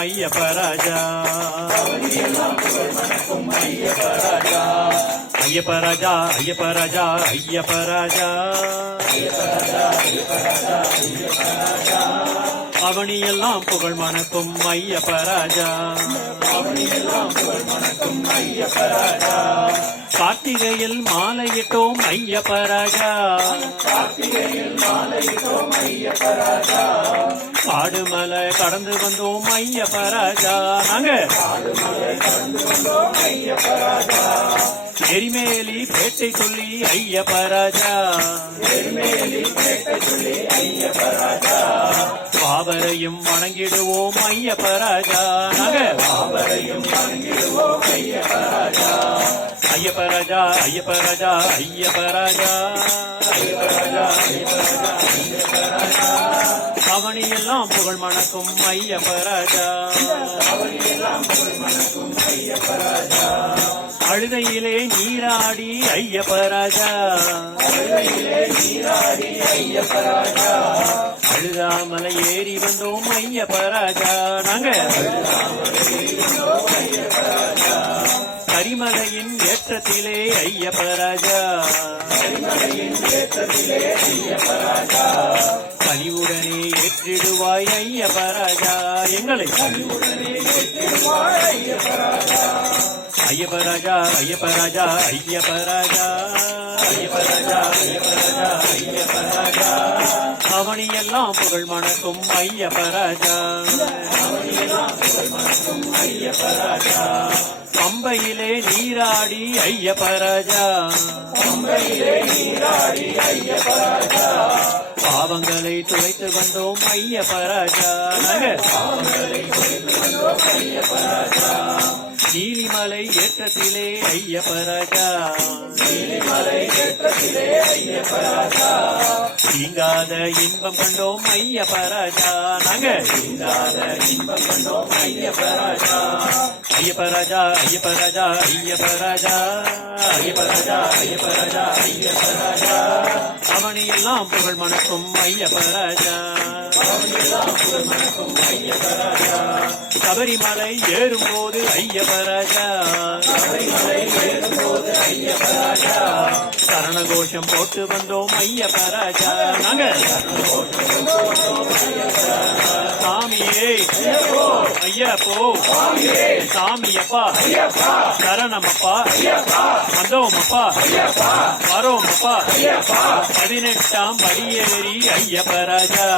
ஐயப்பராஜா. ஐயப்பராஜா ஐயப்பராஜா ஐயப்பராஜா. அவனியெல்லாம் புகழ் மணக்கும் ஐயப்பராஜா. கார்த்திகையில் மாலையிட்டோம் ஐயப்பராஜா. காடுமலை கடந்து வந்தோம் ஐயப்பராஜா. நாங்க எரிமேலி பேட்டை சொல்லி ஐயப்பராஜா. பாவரையும் வணங்கிடுவோம் ஐயப்பராஜா. நாங்க ஐயப்பராஜா ஐயப்பராஜா ஐயப்பராஜா. அவனியெல்லாம் புகழ் மணக்கும் ஐயப்பராஜா. அழுதையிலே நீராடி ஐயப்பராஜா. அழுதாமலை ஏறி வந்தோம் ஐயப்பராஜா. நாங்க கரிமலையின் ஏற்றத்திலே ஐயப்பராஜா. கனிவுடனே ஏற்றிடுவாய் ஐயப்பராஜா. எங்களை ஐயப்பராஜா ஐயப்பராஜா ஐயப்பராஜா. அவனியெல்லாம் புகழ் மணக்கும் ஐயப்பராஜா. பம்பையிலே நீராடி ஐயப்பராஜா. பாவங்களை துளைத்து வந்தோம் ஐயப்பராஜா. நீலிமலை ஏற்றத்திலே ஐயப்பராஜா. நீங்காத இன்பம் கண்டோம் ஐயப்பராஜா. நாங்க ஐயப்பராஜா ஐயப்பராஜா ஐயப்பராஜா ஐயப்பராஜா ஐயப்பராஜா ஐயப்பராஜா. அவனியெல்லாம் புகழ் மணக்கும் ஐயப்பராஜா. சபரிமலை ஏறும்போது ஐயப்பராஜா. சரணகோஷம் போட்டு வந்தோம் ஐயப்பராஜா. நாங்க சாமியே ஐயப்போ சாமியப்பா சரணமப்பா வந்தோமப்பா வரோமப்பா. 18ஆம் படியேறி ஐயப்பராஜா.